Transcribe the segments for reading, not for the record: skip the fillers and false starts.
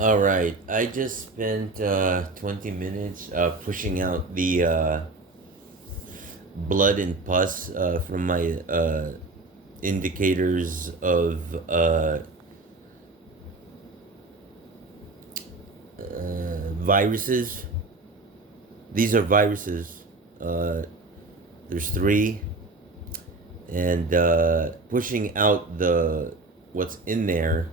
All right, I just spent 20 minutes pushing out the blood and pus from my indicators of viruses. These are viruses. Uh, there's three, and pushing out the what's in there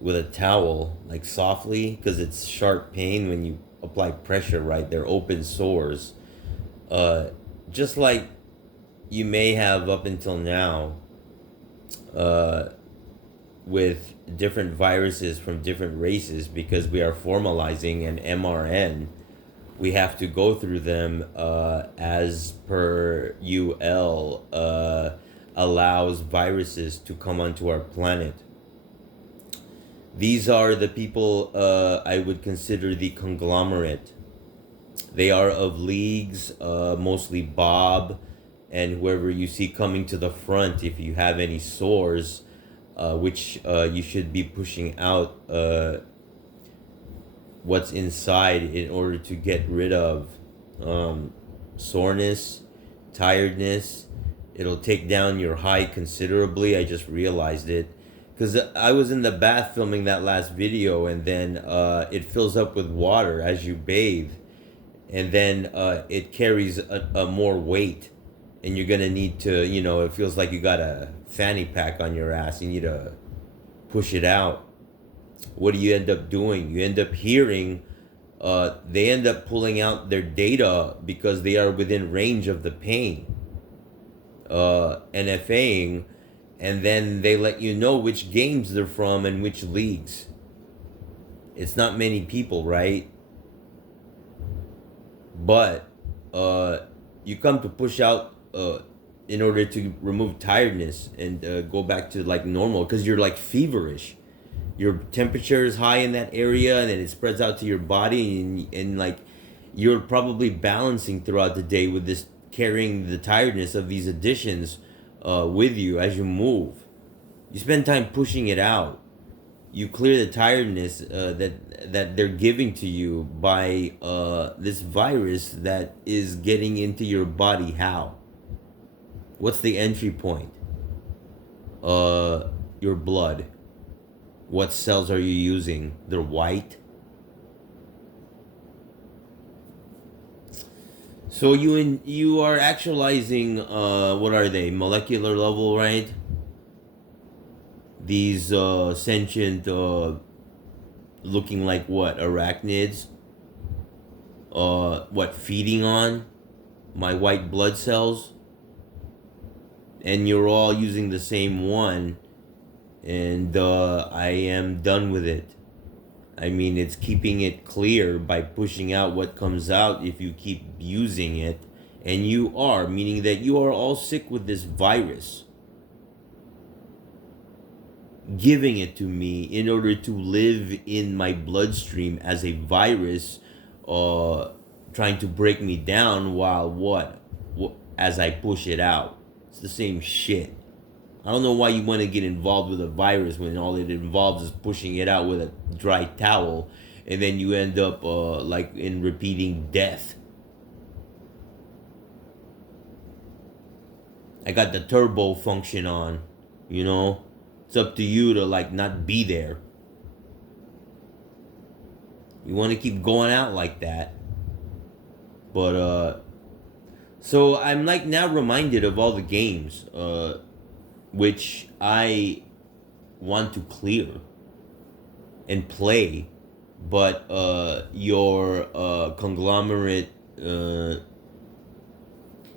with a towel, like softly, because it's sharp pain when you apply pressure. Right, they're open sores. Uh, just like you may have up until now uh, with different viruses from different races, because we are formalizing an mRN. We have to go through them as per UL allows viruses to come onto our planet. These are the people I would consider the conglomerate. They are of leagues, mostly Bob and whoever you see coming to the front. If you have any sores, which you should be pushing out what's inside in order to get rid of soreness, tiredness. It'll take down your height considerably. I just realized it because I was in the bath filming that last video, and then it fills up with water as you bathe, and then it carries a more weight, and you're gonna need to, it feels like you got a fanny pack on your ass. You need to push it out. What do you end up doing? You end up hearing, they end up pulling out their data because they are within range of the pain, NFAing, and then they let you know which games they're from and which leagues. It's not many people, right? But you come to push out in order to remove tiredness and go back to like normal, because you're like feverish. Your temperature is high in that area, and then it spreads out to your body, and like you're probably balancing throughout the day with this, carrying the tiredness of these additions with you as you move. You spend time pushing it out. You clear the tiredness that they're giving to you by this virus that is getting into your body. How? What's the entry point? Your blood. What cells are you using? They're white. So you are actualizing what are they? Molecular level, right? These sentient looking like what? Arachnids. What, feeding on my white blood cells? And you're all using the same one, and I am done with it. I mean, it's keeping it clear by pushing out what comes out if you keep using it. And you are, meaning that you are all sick with this virus, giving it to me in order to live in my bloodstream as a virus, trying to break me down while what as I push it out. It's the same shit. I don't know why you want to get involved with a virus when all it involves is pushing it out with a dry towel, and then you end up like in repeating death. I got the turbo function on, you know? It's up to you to like not be there. You want to keep going out like that. But so I'm like now reminded of all the games which I want to clear and play, but your conglomerate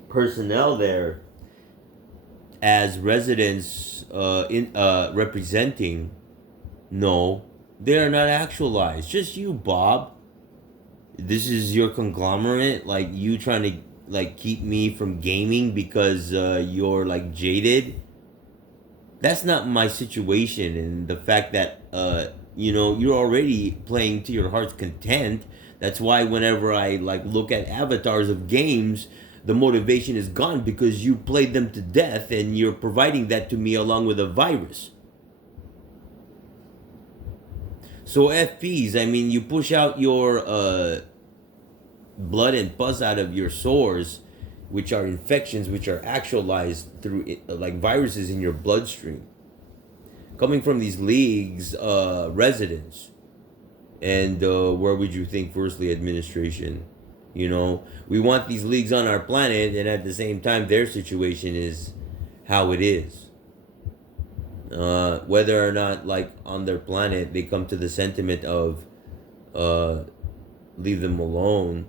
personnel there as residents in representing, no, they are not actualized. Just you, Bob. This is your conglomerate, like you trying to like keep me from gaming because you're like jaded. That's not my situation, and the fact that you're already playing to your heart's content. That's why whenever I like look at avatars of games, the motivation is gone because you played them to death, and you're providing that to me along with a virus. So FPs, I mean, you push out your blood and pus out of your sores, which are infections, which are actualized through like viruses in your bloodstream, coming from these leagues, residents, and where would you think? Firstly, administration. You know, we want these leagues on our planet, and at the same time, their situation is how it is. Whether or not, like on their planet, they come to the sentiment of uh, leave them alone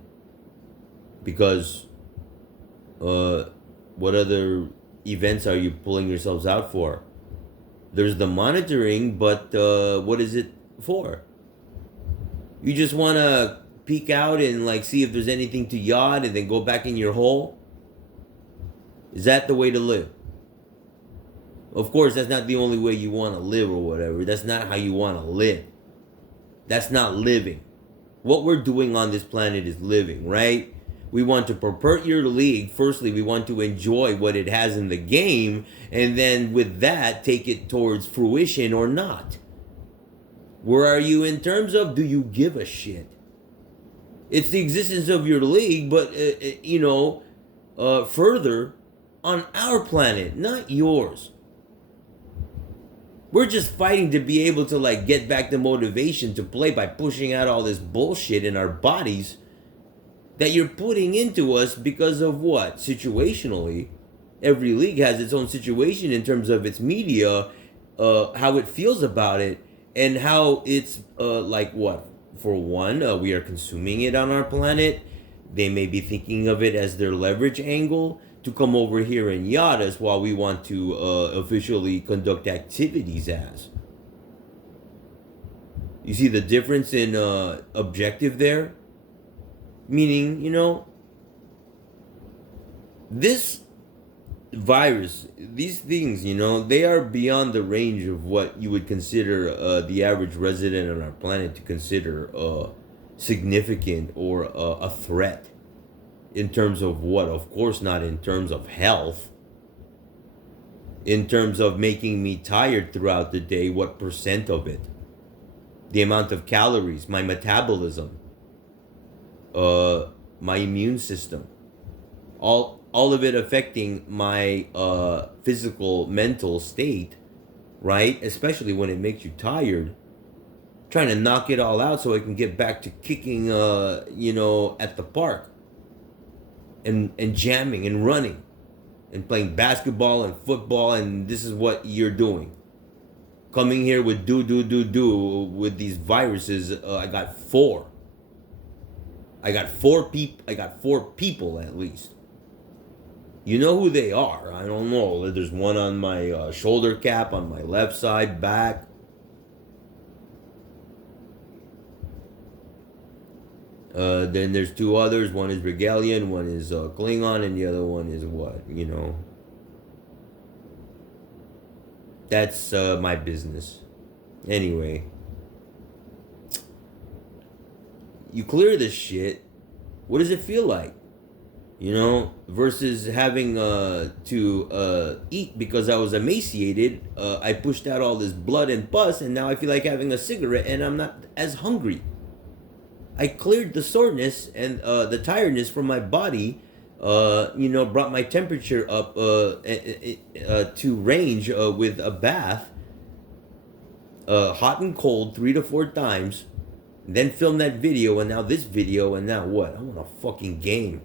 because uh, what other events are you pulling yourselves out for? There's the monitoring, but what is it for? You just want to peek out and like see if there's anything to yacht and then go back in your hole? Is that the way to live? Of course, that's not the only way you want to live or whatever. That's not how you want to live. That's not living. What we're doing on this planet is living, right? We want to pervert your league. Firstly, we want to enjoy what it has in the game, and then with that, take it towards fruition or not. Where are you in terms of do you give a shit? It's the existence of your league, but, further on our planet, not yours. We're just fighting to be able to like get back the motivation to play by pushing out all this bullshit in our bodies that you're putting into us because of what? Situationally, every league has its own situation in terms of its media, how it feels about it, and how it's like what? For one, we are consuming it on our planet. They may be thinking of it as their leverage angle to come over here and yacht us while we want to officially conduct activities as. You see the difference in objective there? Meaning, this virus, these things, they are beyond the range of what you would consider the average resident on our planet to consider significant or a threat. In terms of what? Of course, not in terms of health. In terms of making me tired throughout the day, what percent of it? The amount of calories, my metabolism, my immune system, all of it affecting my physical, mental state, right? Especially when it makes you tired. Trying to knock it all out so I can get back to kicking, at the park. And jamming and running and playing basketball and football, and this is what you're doing. Coming here with do with these viruses. I got four. I got four people at least. You know who they are. I don't know. There's one on my shoulder cap on my left side, back. Then there's two others. One is Regalian, one is Klingon, and the other one is what? That's my business. Anyway. You clear this shit. What does it feel like? Versus having to eat because I was emaciated. I pushed out all this blood and pus, and now I feel like having a cigarette, and I'm not as hungry. I cleared the soreness and the tiredness from my body, brought my temperature up to range with a bath, hot and cold 3 to 4 times, then film that video, and now this video, and now what? I want a fucking game.